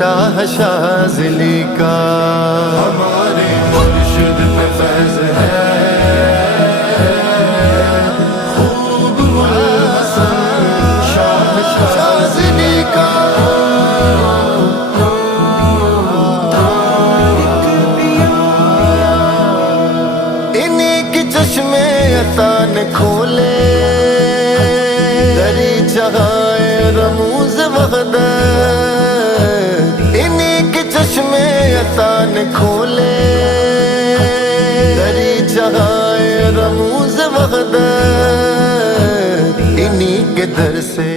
شاہ شاذلی کا ہمارے مرشد میں فیض ہے خوب الحسن شاہ شاذلی کا انہیں کی چشمے عطا نے کھولے دریچہائے رموز وحدت انہیں کے چشمے عطا نے کھولے دریچہائے رموز وحدت انہیں کے در سے